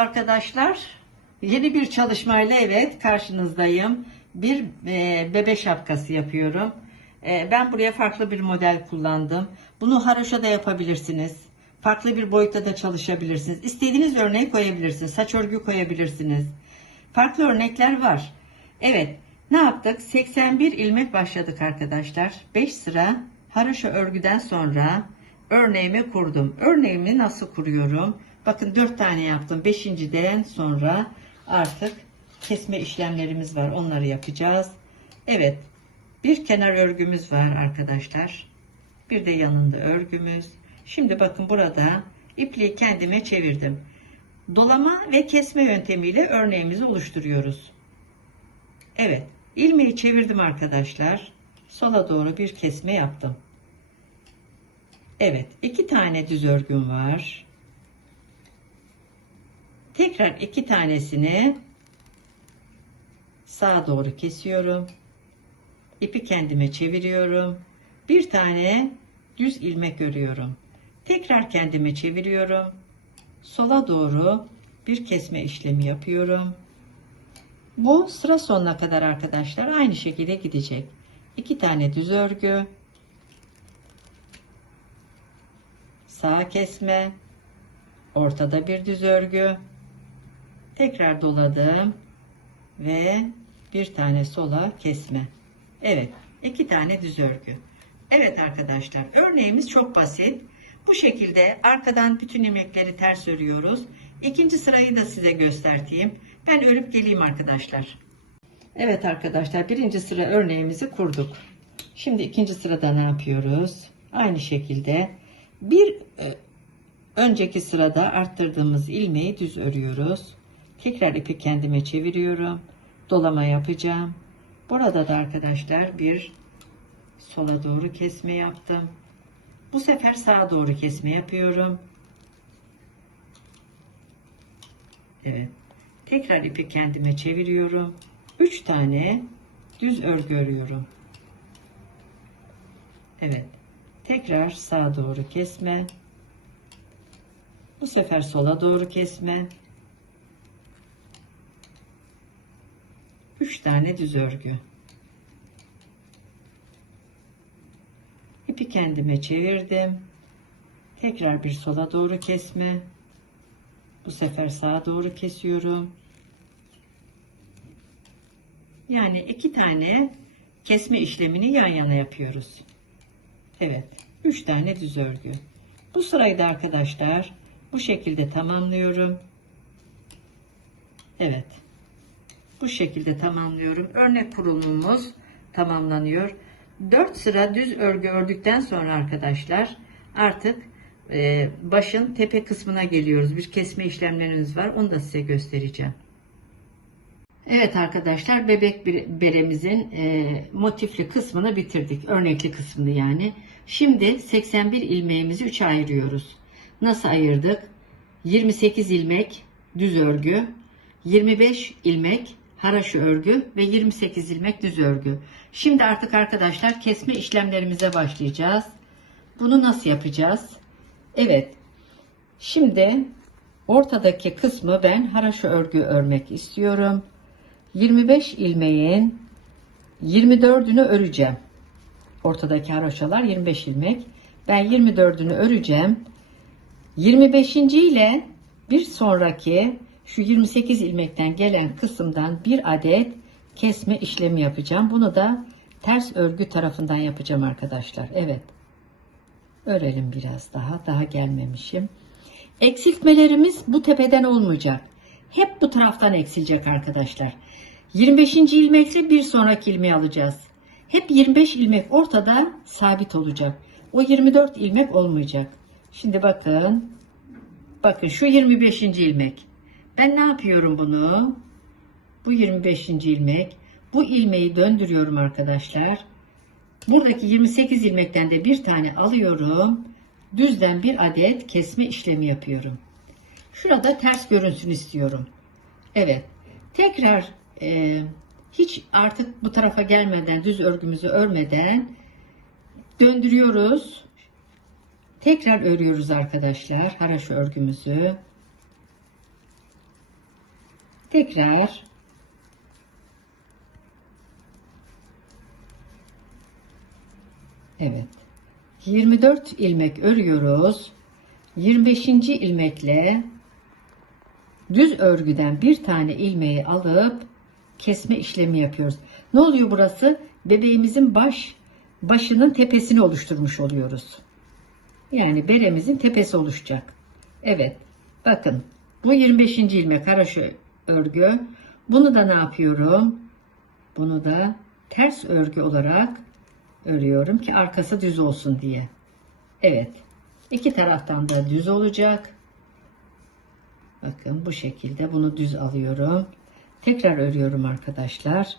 Arkadaşlar. Yeni bir çalışmayla evet karşınızdayım. Bir e, bebe şapkası yapıyorum. E, ben buraya farklı bir model kullandım. Bunu haroşa da yapabilirsiniz. Farklı bir boyutta da çalışabilirsiniz. İstediğiniz örneği koyabilirsiniz. Saç örgü koyabilirsiniz. Farklı örnekler var. Evet. Ne yaptık? 81 ilmek başladık arkadaşlar. 5 sıra haroşa örgüden sonra örneğimi kurdum. Örneğimi nasıl kuruyorum? Bakın 4 tane yaptım. 5.den sonra artık kesme işlemlerimiz var. Onları yapacağız. Evet. Bir kenar örgümüz var arkadaşlar. Bir de yanında örgümüz. Şimdi bakın burada ipliği kendime çevirdim. Dolama ve kesme yöntemiyle örneğimizi oluşturuyoruz. Evet. ilmeği çevirdim arkadaşlar. Sola doğru bir kesme yaptım. Evet. iki tane düz örgüm var. Tekrar iki tanesini sağa doğru kesiyorum. İpi kendime çeviriyorum. Bir tane düz ilmek örüyorum. Tekrar kendime çeviriyorum. Sola doğru bir kesme işlemi yapıyorum. Bu sıra sonuna kadar arkadaşlar aynı şekilde gidecek. İki tane düz örgü. Sağ kesme. Ortada bir düz örgü. Tekrar doladım. Ve bir tane sola kesme. Evet. iki tane düz örgü. Evet arkadaşlar. Örneğimiz çok basit. Bu şekilde arkadan bütün ilmekleri ters örüyoruz. İkinci sırayı da size göstereyim. Ben örüp geleyim arkadaşlar. Evet arkadaşlar birinci sıra örneğimizi kurduk. Şimdi ikinci sırada ne yapıyoruz? Aynı şekilde bir e, önceki sırada arttırdığımız ilmeği düz örüyoruz. Tekrar ipi kendime çeviriyorum. Dolama yapacağım. Burada da arkadaşlar bir sola doğru kesme yaptım. Bu sefer sağa doğru kesme yapıyorum. Evet. Tekrar ipi kendime çeviriyorum. 3 tane düz örgü örüyorum. Evet. Tekrar sağa doğru kesme. Bu sefer sola doğru kesme. 3 tane düz örgü. İpi kendime çevirdim. Tekrar bir sola doğru kesme. Bu sefer sağa doğru kesiyorum. Yani iki tane kesme işlemini yan yana yapıyoruz. Evet. Üç tane düz örgü. Bu sırayı da arkadaşlar bu şekilde tamamlıyorum. Evet. Bu şekilde tamamlıyorum. Örnek kurulumumuz tamamlanıyor. 4 sıra düz örgü ördükten sonra arkadaşlar artık e, başın tepe kısmına geliyoruz. Bir kesme işlemlerimiz var. Onu da size göstereceğim. Evet arkadaşlar bebek beremizin e, motifli kısmını bitirdik. Örnekli kısmını yani. Şimdi 81 ilmeğimizi 3'e ayırıyoruz. Nasıl ayırdık? 28 ilmek düz örgü, 25 ilmek haraşo örgü ve 28 ilmek düz örgü. Şimdi artık arkadaşlar kesme işlemlerimize başlayacağız. Bunu nasıl yapacağız? Evet. Şimdi ortadaki kısmı ben haraşo örgü örmek istiyorum. 25 ilmeğin 24'ünü öreceğim. Ortadaki haroşalar 25 ilmek. Ben 24'ünü öreceğim. 25. ile bir sonraki şu 28 ilmekten gelen kısımdan bir adet kesme işlemi yapacağım. Bunu da ters örgü tarafından yapacağım arkadaşlar. Evet. Örelim biraz daha. Daha gelmemişim. Eksiltmelerimiz bu tepeden olmayacak. Hep bu taraftan eksilecek arkadaşlar. 25. ilmekle bir sonraki ilmeği alacağız. Hep 25 ilmek ortada sabit olacak. O 24 ilmek olmayacak. Şimdi bakın. Bakın şu 25. ilmek. Ben ne yapıyorum bunu? Bu 25. ilmek. Bu ilmeği döndürüyorum arkadaşlar. Buradaki 28 ilmekten de bir tane alıyorum. Düzden bir adet kesme işlemi yapıyorum. Şurada ters görünsün istiyorum. Evet. Tekrar e, hiç artık bu tarafa gelmeden düz örgümüzü örmeden döndürüyoruz. Tekrar örüyoruz arkadaşlar. Haraşo örgümüzü. Tekrar Evet. 24 ilmek örüyoruz. 25. ilmekle düz örgüden bir tane ilmeği alıp kesme işlemi yapıyoruz. Ne oluyor burası? Bebeğimizin baş başının tepesini oluşturmuş oluyoruz. Yani beremizin tepesi oluşacak. Evet. Bakın. Bu 25. ilmek haroşa örgü. Bunu da ne yapıyorum? Bunu da ters örgü olarak örüyorum ki arkası düz olsun diye. Evet. İki taraftan da düz olacak. Bakın bu şekilde bunu düz alıyorum. Tekrar örüyorum arkadaşlar.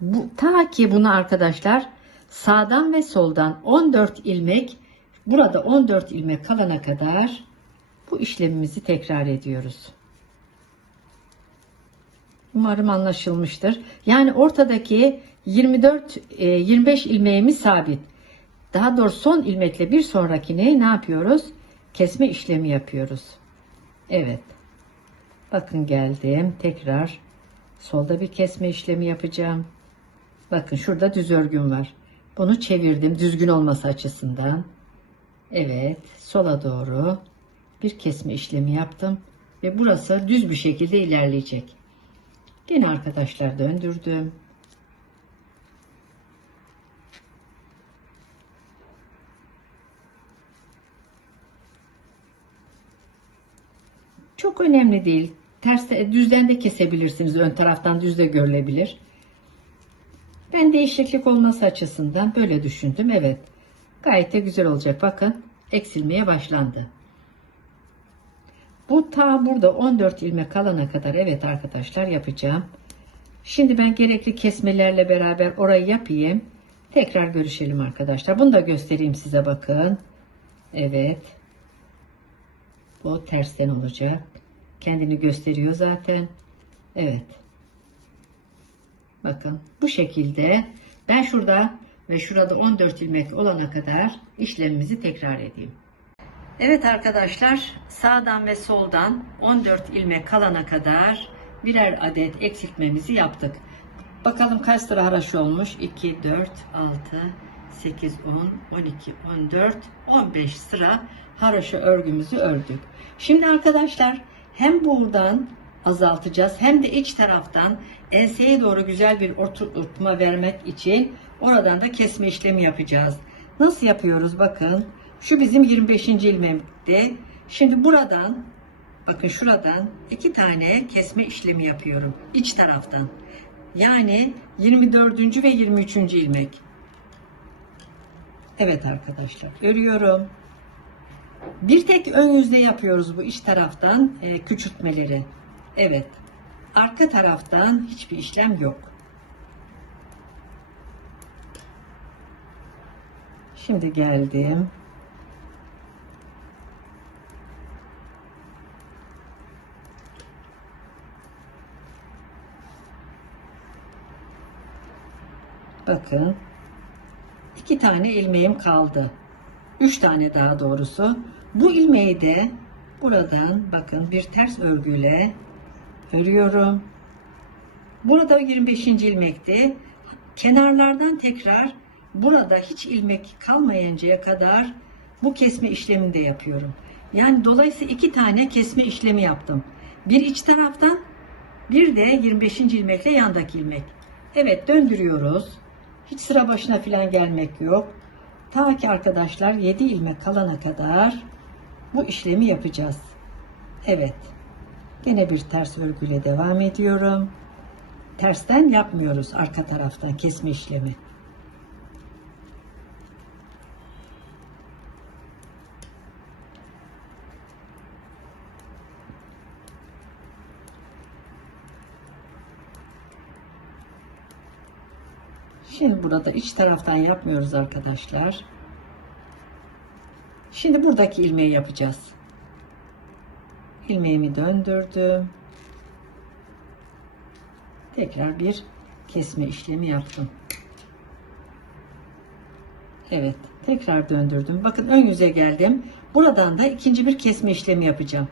Bu, ta ki bunu arkadaşlar sağdan ve soldan 14 ilmek burada 14 ilmek kalana kadar bu işlemimizi tekrar ediyoruz. Umarım anlaşılmıştır. Yani ortadaki 24 e, 25 ilmeğimiz sabit. Daha doğrusu son ilmekle bir sonrakini ne yapıyoruz? Kesme işlemi yapıyoruz. Evet. Bakın geldim. Tekrar solda bir kesme işlemi yapacağım. Bakın şurada düz örgüm var. Bunu çevirdim düzgün olması açısından. Evet, sola doğru bir kesme işlemi yaptım ve burası düz bir şekilde ilerleyecek. Yine arkadaşlar döndürdüm. Çok önemli değil. Terste, düzden de kesebilirsiniz. Ön taraftan düz de görülebilir. Ben değişiklik olması açısından böyle düşündüm. Evet. Gayet de güzel olacak. Bakın eksilmeye başlandı. Bu ta burada 14 ilmek kalana kadar evet arkadaşlar yapacağım. Şimdi ben gerekli kesmelerle beraber orayı yapayım. Tekrar görüşelim arkadaşlar. Bunu da göstereyim size bakın. Evet. Bu tersten olacak. Kendini gösteriyor zaten. Evet. Bakın bu şekilde ben şurada ve şurada 14 ilmek olana kadar işlemimizi tekrar edeyim. Evet arkadaşlar sağdan ve soldan 14 ilmek kalana kadar birer adet eksiltmemizi yaptık. Bakalım kaç sıra haraşo olmuş? 2, 4, 6, 8, 10, 12, 14, 15 sıra haraşo örgümüzü ördük. Şimdi arkadaşlar hem buradan azaltacağız hem de iç taraftan enseye doğru güzel bir oturtma vermek için oradan da kesme işlemi yapacağız. Nasıl yapıyoruz bakın. Şu bizim 25. ilmekte. Şimdi buradan bakın şuradan iki tane kesme işlemi yapıyorum iç taraftan. Yani 24. ve 23. ilmek. Evet arkadaşlar örüyorum. Bir tek ön yüzde yapıyoruz bu iç taraftan e, küçültmeleri. Evet. Arka taraftan hiçbir işlem yok. Şimdi geldim. Bakın. iki tane ilmeğim kaldı. Üç tane daha doğrusu. Bu ilmeği de buradan bakın bir ters örgüyle örüyorum. Burada 25. ilmekti. Kenarlardan tekrar burada hiç ilmek kalmayıncaya kadar bu kesme işlemini de yapıyorum. Yani dolayısıyla iki tane kesme işlemi yaptım. Bir iç taraftan bir de 25. ilmekle yandaki ilmek. Evet döndürüyoruz. Hiç sıra başına falan gelmek yok. Ta ki arkadaşlar 7 ilmek kalana kadar bu işlemi yapacağız. Evet. Yine bir ters örgüyle devam ediyorum. Tersten yapmıyoruz arka taraftan kesme işlemi. Şimdi burada iç taraftan yapmıyoruz arkadaşlar. Şimdi buradaki ilmeği yapacağız. İlmeğimi döndürdüm. Tekrar bir kesme işlemi yaptım. Evet, tekrar döndürdüm. Bakın ön yüze geldim. Buradan da ikinci bir kesme işlemi yapacağım.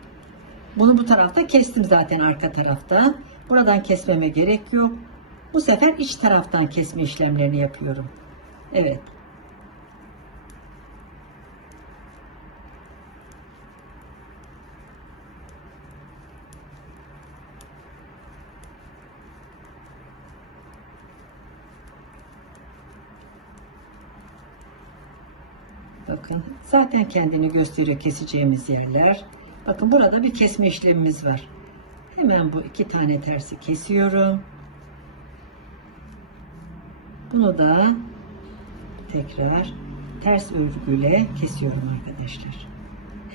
Bunu bu tarafta kestim zaten arka tarafta. Buradan kesmeme gerek yok. Bu sefer iç taraftan kesme işlemlerini yapıyorum. Evet. Bakın zaten kendini gösteriyor keseceğimiz yerler. Bakın burada bir kesme işlemimiz var. Hemen bu iki tane tersi kesiyorum. Bunu da tekrar ters örgüyle kesiyorum arkadaşlar.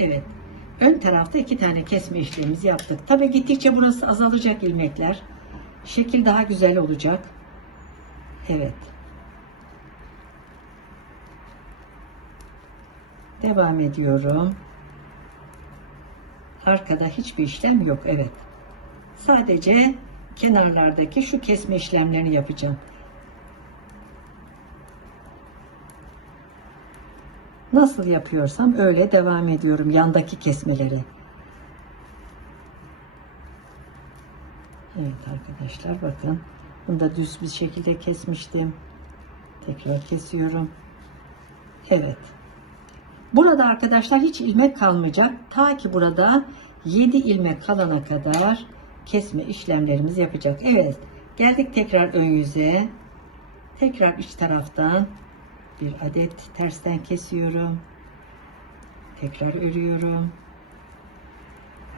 Evet. Ön tarafta iki tane kesme işlemimizi yaptık. Tabi gittikçe burası azalacak ilmekler. Şekil daha güzel olacak. Evet. Devam ediyorum. Arkada hiçbir işlem yok. Evet. Sadece kenarlardaki şu kesme işlemlerini yapacağım. Nasıl yapıyorsam öyle devam ediyorum yandaki kesmeleri. Evet arkadaşlar bakın. Bunu da düz bir şekilde kesmiştim. Tekrar kesiyorum. Evet. Burada arkadaşlar hiç ilmek kalmayacak. Ta ki burada 7 ilmek kalana kadar kesme işlemlerimizi yapacak. Evet. Geldik tekrar ön yüze. Tekrar iç taraftan bir adet tersten kesiyorum. Tekrar örüyorum.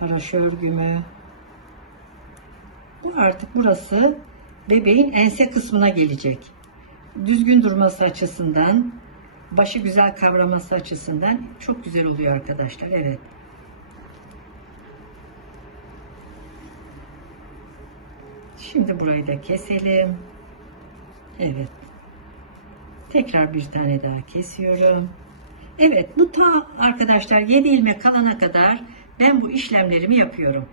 Haroşa örgümü. Bu artık burası bebeğin ense kısmına gelecek. Düzgün durması açısından başı güzel kavraması açısından çok güzel oluyor arkadaşlar. Evet. Şimdi burayı da keselim. Evet. Tekrar bir tane daha kesiyorum. Evet bu ta arkadaşlar 7 ilmek kalana kadar ben bu işlemlerimi yapıyorum.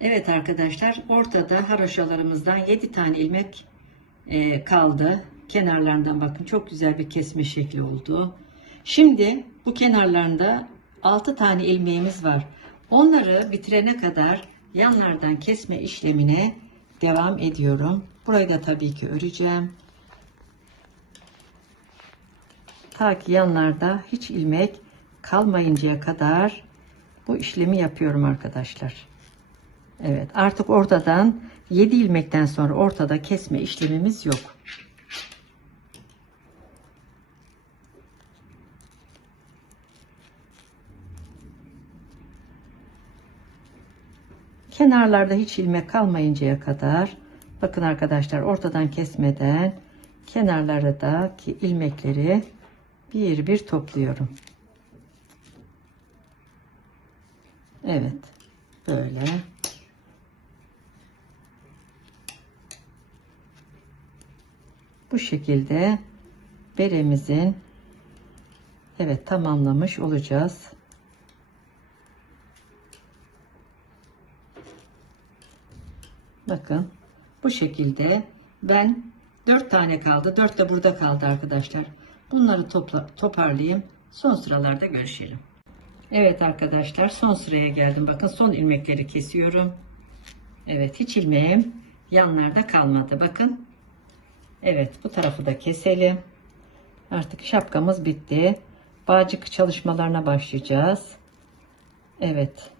Evet arkadaşlar ortada haroşalarımızdan 7 tane ilmek e, kaldı. Kenarlarından bakın çok güzel bir kesme şekli oldu. Şimdi bu kenarlarında 6 tane ilmeğimiz var. Onları bitirene kadar yanlardan kesme işlemine devam ediyorum. Burayı da tabii ki öreceğim. Ta ki yanlarda hiç ilmek kalmayıncaya kadar bu işlemi yapıyorum arkadaşlar. Evet artık ortadan 7 ilmekten sonra ortada kesme işlemimiz yok. Kenarlarda hiç ilmek kalmayıncaya kadar bakın arkadaşlar ortadan kesmeden kenarlardaki ilmekleri bir bir topluyorum. Evet. Böyle. Bu şekilde beremizin evet tamamlamış olacağız. Bakın bu şekilde ben 4 tane kaldı. 4 de burada kaldı arkadaşlar. Bunları topla, toparlayayım. Son sıralarda görüşelim. Evet arkadaşlar son sıraya geldim. Bakın son ilmekleri kesiyorum. Evet hiç ilmeğim yanlarda kalmadı. Bakın. Evet bu tarafı da keselim. Artık şapkamız bitti. Bağcık çalışmalarına başlayacağız. Evet.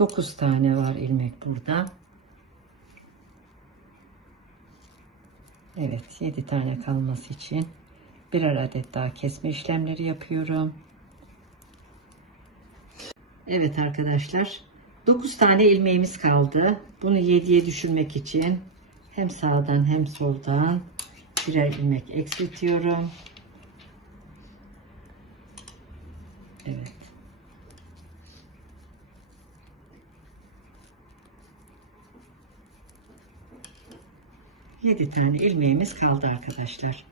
Dokuz tane var ilmek burada. Evet, 7 tane kalması için birer adet daha kesme işlemleri yapıyorum. Evet arkadaşlar, 9 tane ilmeğimiz kaldı. Bunu 7'ye düşürmek için hem sağdan hem soldan birer ilmek eksiltiyorum. Evet. 7 tane ilmeğimiz kaldı arkadaşlar.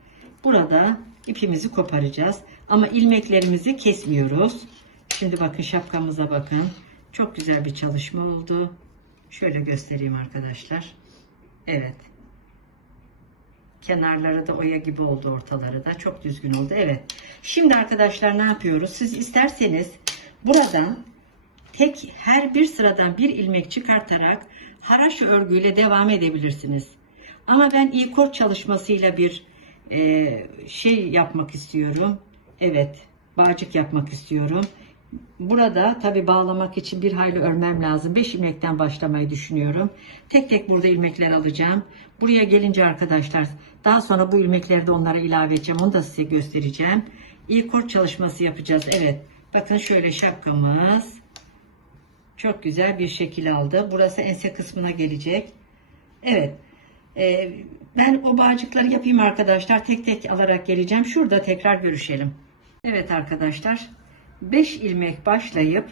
Burada ipimizi koparacağız. Ama ilmeklerimizi kesmiyoruz. Şimdi bakın şapkamıza bakın. Çok güzel bir çalışma oldu. Şöyle göstereyim arkadaşlar. Evet. Kenarları da oya gibi oldu ortaları da. Çok düzgün oldu. Evet. Şimdi arkadaşlar ne yapıyoruz? Siz isterseniz buradan tek her bir sıradan bir ilmek çıkartarak haraşo örgüyle devam edebilirsiniz. Ama ben kor çalışmasıyla bir e, şey yapmak istiyorum. Evet, bağcık yapmak istiyorum. Burada tabi bağlamak için bir hayli örmem lazım. 5 ilmekten başlamayı düşünüyorum. Tek tek burada ilmekler alacağım. Buraya gelince arkadaşlar daha sonra bu ilmekleri de onlara ilave edeceğim. Onu da size göstereceğim. İyi kor çalışması yapacağız. Evet. Bakın şöyle şapkamız. Çok güzel bir şekil aldı. Burası ense kısmına gelecek. Evet. Ee, ben o bağcıkları yapayım arkadaşlar. Tek tek alarak geleceğim. Şurada tekrar görüşelim. Evet arkadaşlar. 5 ilmek başlayıp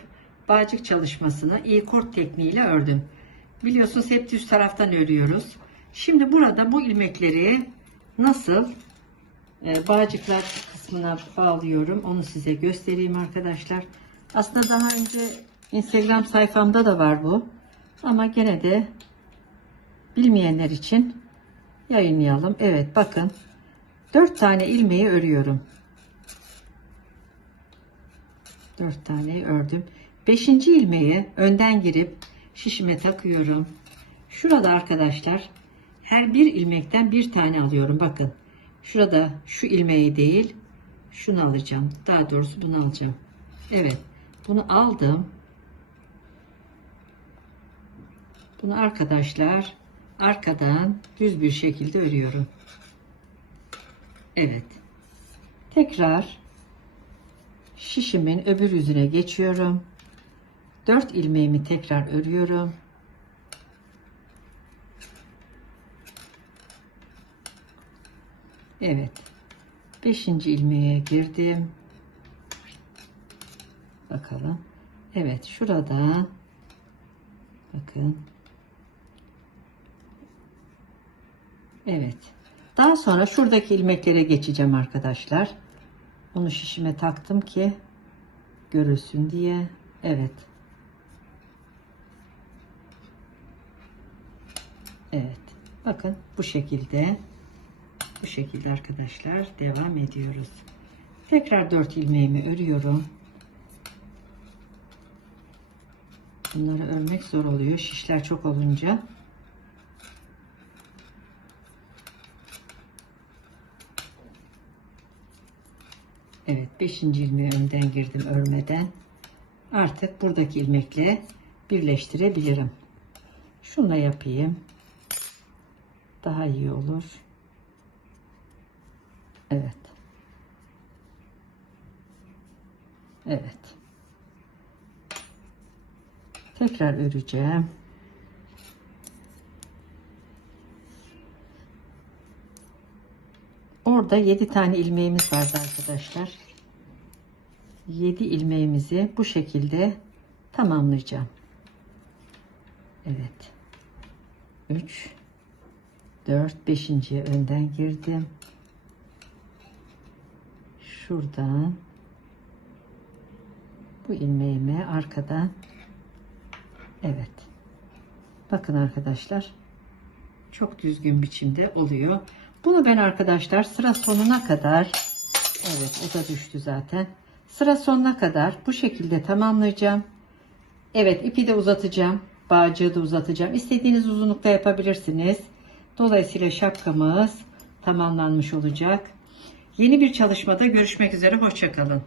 bağcık çalışmasını iyi kort tekniğiyle ördüm. Biliyorsunuz hep düz taraftan örüyoruz. Şimdi burada bu ilmekleri nasıl e, bağcıklar kısmına bağlıyorum. Onu size göstereyim arkadaşlar. Aslında daha önce Instagram sayfamda da var bu. Ama gene de bilmeyenler için yayınlayalım. Evet bakın 4 tane ilmeği örüyorum. 4 tane ördüm. 5. ilmeği önden girip şişime takıyorum. Şurada arkadaşlar her bir ilmekten bir tane alıyorum. Bakın şurada şu ilmeği değil şunu alacağım. Daha doğrusu bunu alacağım. Evet bunu aldım. Bunu arkadaşlar arkadan düz bir şekilde örüyorum. Evet. Tekrar şişimin öbür yüzüne geçiyorum. 4 ilmeğimi tekrar örüyorum. Evet. 5. ilmeğe girdim. Bakalım. Evet, şurada bakın. Evet. Daha sonra şuradaki ilmeklere geçeceğim arkadaşlar. Bunu şişime taktım ki görülsün diye. Evet. Evet. Bakın bu şekilde bu şekilde arkadaşlar devam ediyoruz. Tekrar 4 ilmeğimi örüyorum. Bunları örmek zor oluyor. Şişler çok olunca. Evet 5. ilmeği önden girdim örmeden. Artık buradaki ilmekle birleştirebilirim. Şunla yapayım. Daha iyi olur. Evet. Evet. Tekrar öreceğim. Orada 7 tane ilmeğimiz vardı arkadaşlar. 7 ilmeğimizi bu şekilde tamamlayacağım. Evet. 3 4 5. önden girdim. Şuradan bu ilmeğimi arkadan evet. Bakın arkadaşlar çok düzgün biçimde oluyor. Bunu ben arkadaşlar sıra sonuna kadar evet o da düştü zaten. Sıra sonuna kadar bu şekilde tamamlayacağım. Evet ipi de uzatacağım. Bağcığı da uzatacağım. İstediğiniz uzunlukta yapabilirsiniz. Dolayısıyla şapkamız tamamlanmış olacak. Yeni bir çalışmada görüşmek üzere. Hoşçakalın.